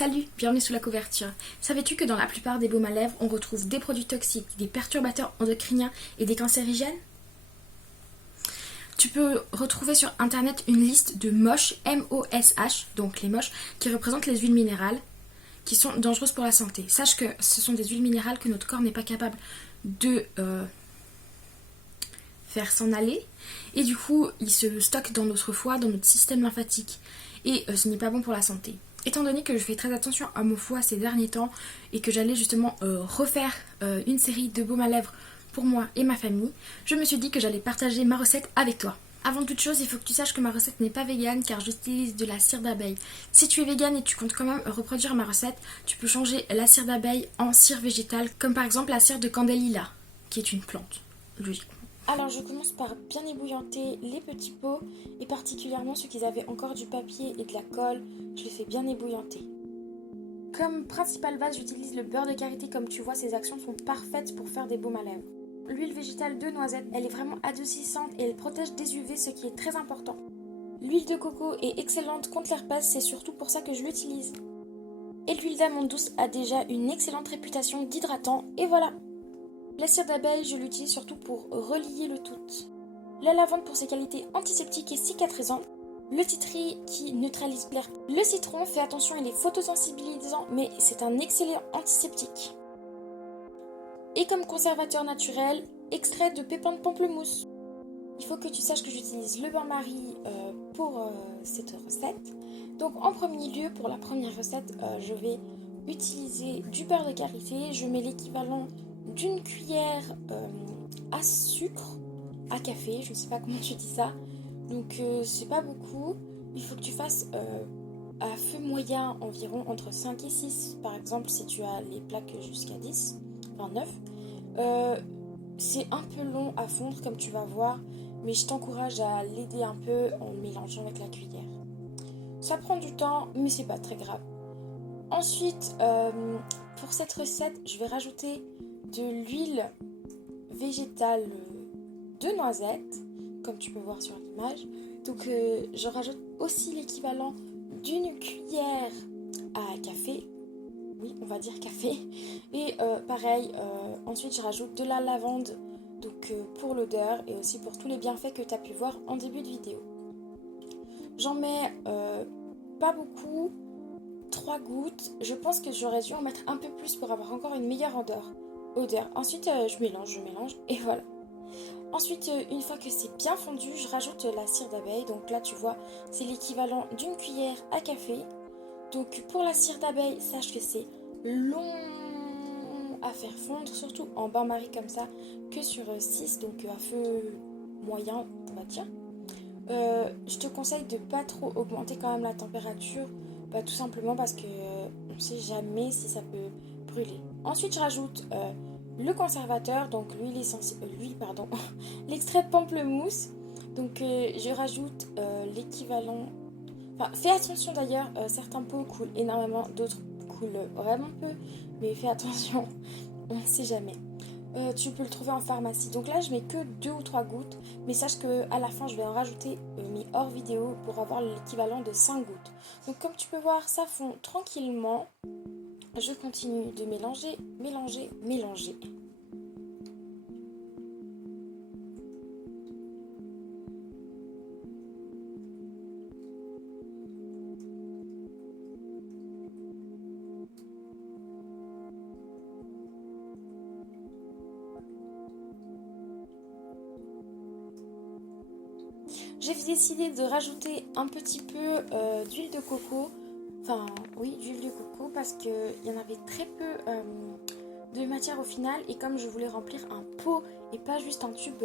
Salut, bienvenue sous la couverture. Savais-tu que dans la plupart des baumes à lèvres, on retrouve des produits toxiques, des perturbateurs endocriniens et des cancérigènes? Tu peux retrouver sur internet une liste de MOSH, M-O-S-H, donc les MOSH, qui représentent les huiles minérales qui sont dangereuses pour la santé. Sache que ce sont des huiles minérales que notre corps n'est pas capable de faire s'en aller, et du coup ils se stockent dans notre foie, dans notre système lymphatique, et ce n'est pas bon pour la santé. Étant donné que je fais très attention à mon foie ces derniers temps et que j'allais justement refaire une série de baumes à lèvres pour moi et ma famille, je me suis dit que j'allais partager ma recette avec toi. Avant toute chose, il faut que tu saches que ma recette n'est pas végane car j'utilise de la cire d'abeille. Si tu es végane et tu comptes quand même reproduire ma recette, tu peux changer la cire d'abeille en cire végétale, comme par exemple la cire de candélila, qui est une plante, logiquement. Alors je commence par bien ébouillanter les petits pots, et particulièrement ceux qui avaient encore du papier et de la colle, je les fais bien ébouillanter. Comme principale base, j'utilise le beurre de karité. Comme tu vois, ces actions sont parfaites pour faire des baumes à lèvres. L'huile végétale de noisette, elle est vraiment adoucissante et elle protège des UV, ce qui est très important. L'huile de coco est excellente contre l'herpès, c'est surtout pour ça que je l'utilise. Et l'huile d'amande douce a déjà une excellente réputation d'hydratant, et voilà. La cire d'abeille, je l'utilise surtout pour relier le tout. La lavande pour ses qualités antiseptiques et cicatrisantes. Le titri qui neutralise l'herpès. Le citron, fais attention, il est photosensibilisant, mais c'est un excellent antiseptique. Et comme conservateur naturel, extrait de pépins de pamplemousse. Il faut que tu saches que j'utilise le bain-marie pour cette recette. Donc en premier lieu, pour la première recette, je vais utiliser du beurre de karité. Je mets l'équivalent d'une cuillère à sucre, à café, je ne sais pas comment tu dis ça. Donc c'est pas beaucoup. Il faut que tu fasses à feu moyen environ entre 5 et 6. Par exemple, si tu as les plaques jusqu'à 10, enfin 9. C'est un peu long à fondre comme tu vas voir, mais je t'encourage à l'aider un peu en le mélangeant avec la cuillère. Ça prend du temps, mais c'est pas très grave. Ensuite, pour cette recette, je vais rajouter de l'huile végétale de noisette, comme tu peux voir sur l'image. Donc je rajoute aussi l'équivalent d'une cuillère à café. Oui, on va dire café. Et pareil, ensuite je rajoute de la lavande, donc pour l'odeur et aussi pour tous les bienfaits que tu as pu voir en début de vidéo. J'en mets pas beaucoup, 3 gouttes. Je pense que j'aurais dû en mettre un peu plus pour avoir encore une meilleure odeur. Ensuite je mélange et voilà. Ensuite, une fois que c'est bien fondu, je rajoute la cire d'abeille. Donc là tu vois, c'est l'équivalent d'une cuillère à café. Donc pour la cire d'abeille, sache que c'est long à faire fondre, surtout en bain-marie comme ça, que sur 6, donc à feu moyen, on va dire. Je te conseille de pas trop augmenter quand même la température, tout simplement parce que on sait jamais si ça peut brûler. Ensuite, je rajoute le conservateur, donc l'extrait de pamplemousse. Donc je rajoute l'équivalent. Enfin, fais attention d'ailleurs, certains pots coulent énormément, d'autres coulent vraiment peu, mais fais attention, on ne sait jamais. Tu peux le trouver en pharmacie. Donc là, je mets que 2 ou 3 gouttes, mais sache qu'à la fin, je vais en rajouter, mais hors vidéo, pour avoir l'équivalent de 5 gouttes. Donc comme tu peux voir, ça fond tranquillement. Je continue de mélanger. J'ai décidé de rajouter un petit peu d'huile de coco. Enfin, oui, d'huile de coco parce qu'il y en avait très peu de matière au final. Et comme je voulais remplir un pot et pas juste un tube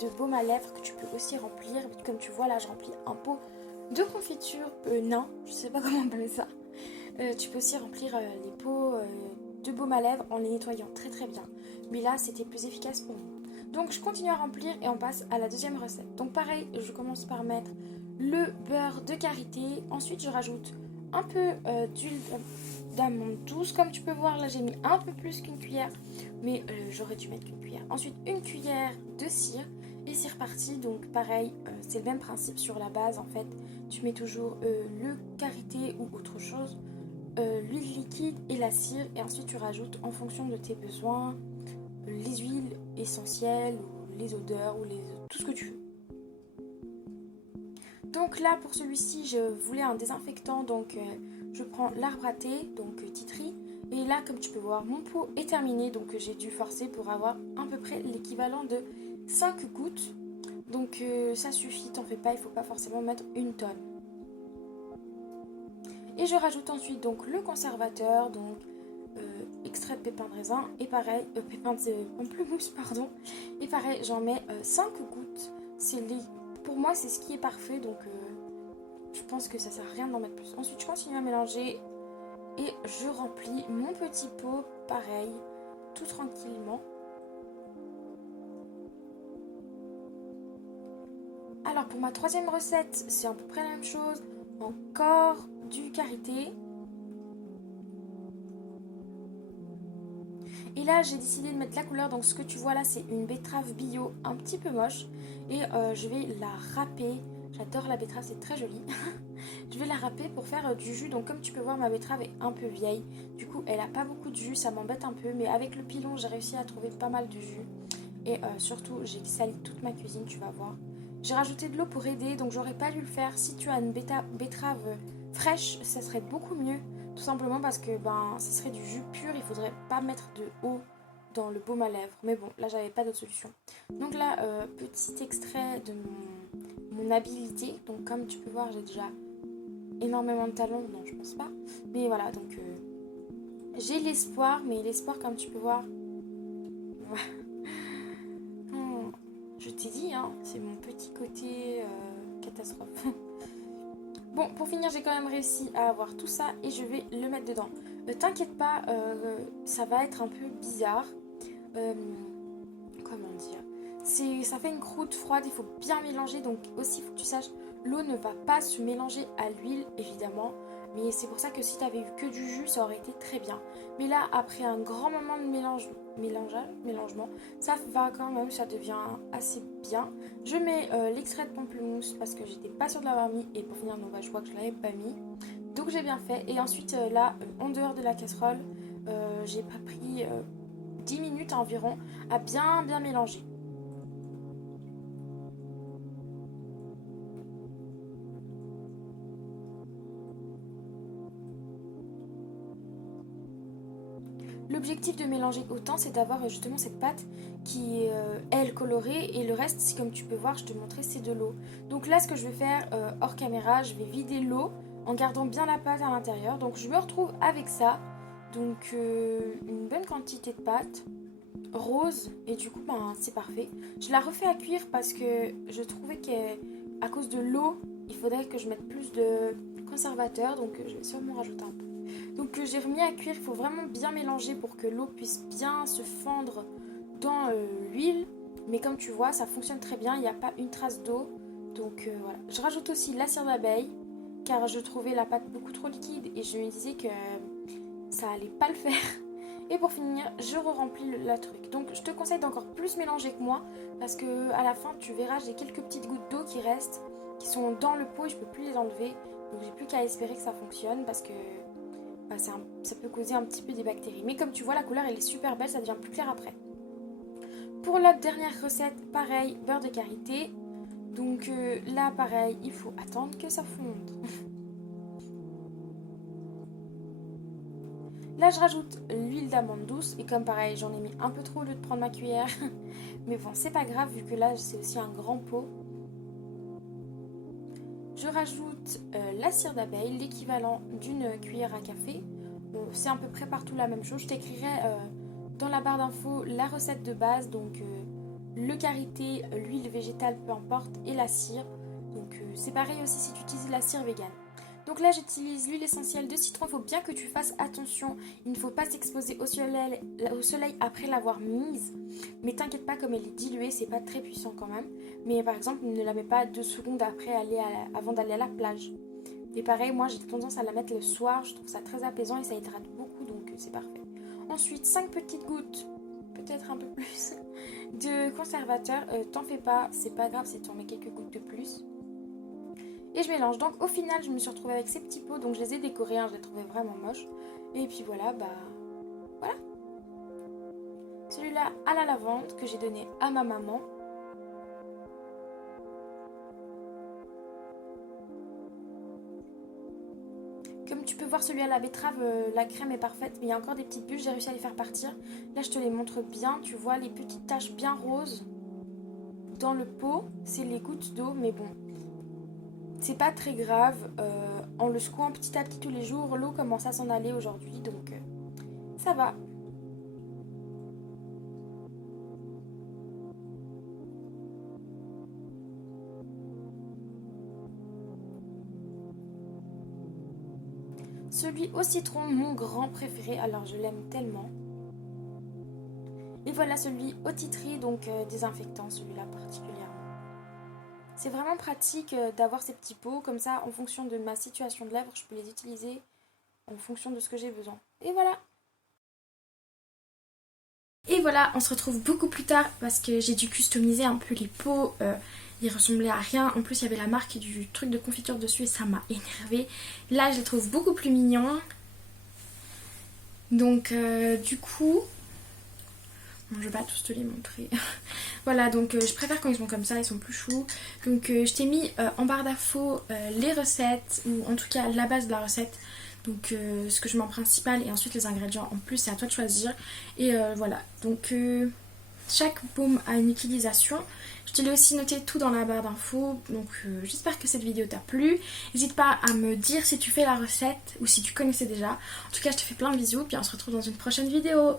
de baume à lèvres que tu peux aussi remplir. Comme tu vois là, je remplis un pot de confiture nain. Je sais pas comment appeler ça. Tu peux aussi remplir les pots de baume à lèvres en les nettoyant très très bien. Mais là, c'était plus efficace pour nous. Donc je continue à remplir et on passe à la deuxième recette. Donc pareil, je commence par mettre le beurre de karité. Ensuite, je rajoute un peu d'huile d'amande douce. Comme tu peux voir, là, j'ai mis un peu plus qu'une cuillère. Mais j'aurais dû mettre qu'une cuillère. Ensuite, une cuillère de cire. Et c'est reparti. Donc pareil, c'est le même principe sur la base. En fait, tu mets toujours le karité ou autre chose l'huile liquide et la cire. Et ensuite tu rajoutes en fonction de tes besoins les huiles essentielles, ou les odeurs, ou tout ce que tu veux. Donc là pour celui-ci je voulais un désinfectant, donc je prends l'arbre à thé, donc tea tree. Et là comme tu peux voir mon pot est terminé, donc j'ai dû forcer pour avoir à peu près l'équivalent de 5 gouttes. Donc ça suffit, t'en fais pas, il faut pas forcément mettre une tonne. Et je rajoute ensuite donc le conservateur, donc extrait de pépins de raisin, et pareil, pépins de pamplemousse, pardon. Et pareil, j'en mets 5 gouttes. Pour moi, c'est ce qui est parfait, donc je pense que ça sert à rien d'en mettre plus. Ensuite, je continue à mélanger et je remplis mon petit pot, pareil, tout tranquillement. Alors pour ma troisième recette, c'est à peu près la même chose. Encore du karité. Et là j'ai décidé de mettre la couleur, donc ce que tu vois là c'est une betterave bio un petit peu moche. Et je vais la râper. J'adore la betterave, c'est très joli. Je vais la râper pour faire du jus. Donc comme tu peux voir, ma betterave est un peu vieille. Du coup elle a pas beaucoup de jus, ça m'embête un peu. Mais avec le pilon j'ai réussi à trouver pas mal de jus. Et surtout j'ai sali toute ma cuisine, tu vas voir. J'ai rajouté de l'eau pour aider, donc j'aurais pas dû le faire. Si tu as une betterave fraîche, ça serait beaucoup mieux. Tout simplement parce que ça serait du jus pur, il faudrait pas mettre de eau dans le baume à lèvres. Mais bon, là j'avais pas d'autre solution. Donc là, petit extrait de mon habilité. Donc comme tu peux voir, j'ai déjà énormément de talons. Non, je pense pas. Mais voilà, donc j'ai l'espoir, mais l'espoir comme tu peux voir... Je t'ai dit, hein, c'est mon petit côté catastrophe. Bon, pour finir, j'ai quand même réussi à avoir tout ça et je vais le mettre dedans. T'inquiète pas, ça va être un peu bizarre. Comment dire, ça fait une croûte froide, il faut bien mélanger. Donc aussi, il faut que tu saches, l'eau ne va pas se mélanger à l'huile, évidemment. Mais c'est pour ça que si tu avais eu que du jus, ça aurait été très bien. Mais là, après un grand moment de mélangement, ça va quand même, ça devient assez bien. Je mets l'extrait de pamplemousse parce que j'étais pas sûre de l'avoir mis. Et pour finir, non, je vois que je l'avais pas mis. Donc j'ai bien fait. Et ensuite, là, en dehors de la casserole, j'ai pas pris 10 minutes environ à bien mélanger. L'objectif de mélanger autant, c'est d'avoir justement cette pâte qui est, elle, colorée. Et le reste, comme tu peux voir, je te montrais, c'est de l'eau. Donc là, ce que je vais faire hors caméra, je vais vider l'eau en gardant bien la pâte à l'intérieur. Donc je me retrouve avec ça. Donc une bonne quantité de pâte rose. Et du coup, c'est parfait. Je la refais à cuire parce que je trouvais qu'à cause de l'eau, il faudrait que je mette plus de conservateur. Donc je vais sûrement rajouter un peu. Donc j'ai remis à cuire, il faut vraiment bien mélanger pour que l'eau puisse bien se fondre dans l'huile. Mais comme tu vois, ça fonctionne très bien, il n'y a pas une trace d'eau. Donc voilà. Je rajoute aussi la cire d'abeille, car je trouvais la pâte beaucoup trop liquide et je me disais que ça allait pas le faire. Et pour finir, je re-remplis le truc. Donc je te conseille d'encore plus mélanger que moi, parce que à la fin, tu verras, j'ai quelques petites gouttes d'eau qui restent, qui sont dans le pot et je peux plus les enlever. Donc j'ai plus qu'à espérer que ça fonctionne, parce que ça peut causer un petit peu des bactéries. Mais comme tu vois, la couleur elle est super belle, ça devient plus clair après. Pour la dernière recette, pareil, beurre de karité. Donc là, pareil, il faut attendre que ça fonde. Là, je rajoute l'huile d'amande douce. Et comme pareil, j'en ai mis un peu trop au lieu de prendre ma cuillère. Mais bon, c'est pas grave, vu que là, c'est aussi un grand pot. Je rajoute la cire d'abeille, l'équivalent d'une cuillère à café. Bon, c'est à peu près partout la même chose. Je t'écrirai dans la barre d'infos la recette de base. Donc le karité, l'huile végétale, peu importe, et la cire. Donc c'est pareil aussi si tu utilises la cire végane. Donc là j'utilise l'huile essentielle de citron, il faut bien que tu fasses attention, il ne faut pas s'exposer au soleil après l'avoir mise. Mais t'inquiète pas, comme elle est diluée, c'est pas très puissant quand même. Mais par exemple, ne la mets pas 2 secondes après avant d'aller à la plage. Et pareil, moi j'ai tendance à la mettre le soir, je trouve ça très apaisant et ça hydrate beaucoup, donc c'est parfait. Ensuite, 5 petites gouttes, peut-être un peu plus, de conservateur. T'en fais pas, c'est pas grave si tu en mets quelques gouttes de plus. et je mélange. Donc au final je me suis retrouvée avec ces petits pots, donc je les ai décorés, hein, je les trouvais vraiment moches. Et puis voilà, voilà. Celui-là à la lavande que j'ai donné à ma maman. Comme tu peux voir, celui à la betterave, la crème est parfaite, mais il y a encore des petites bulles, j'ai réussi à les faire partir. Là, je te les montre bien, tu vois les petites taches bien roses dans le pot, c'est les gouttes d'eau, mais bon, c'est pas très grave. En le secouant petit à petit tous les jours, l'eau commence à s'en aller aujourd'hui, donc ça va. Celui au citron, mon grand préféré, alors je l'aime tellement. Et voilà celui au titri, donc désinfectant, celui-là particulièrement. C'est vraiment pratique d'avoir ces petits pots, comme ça en fonction de ma situation de lèvres, je peux les utiliser en fonction de ce que j'ai besoin. Et voilà. Et voilà, on se retrouve beaucoup plus tard parce que j'ai dû customiser un peu les pots. Ils ressemblaient à rien. En plus, il y avait la marque du truc de confiture dessus et ça m'a énervée. Là, je les trouve beaucoup plus mignons. Donc, du coup... Bon, je vais pas tous te les montrer. Voilà, donc je préfère quand ils sont comme ça, ils sont plus choux. Donc, je t'ai mis en barre d'infos les recettes, ou en tout cas la base de la recette. Donc ce que je mets en principal et ensuite les ingrédients en plus, c'est à toi de choisir. Et voilà, donc chaque baume a une utilisation. Je te l'ai aussi noté tout dans la barre d'infos. Donc j'espère que cette vidéo t'a plu. N'hésite pas à me dire si tu fais la recette ou si tu connaissais déjà. En tout cas, je te fais plein de bisous, puis on se retrouve dans une prochaine vidéo.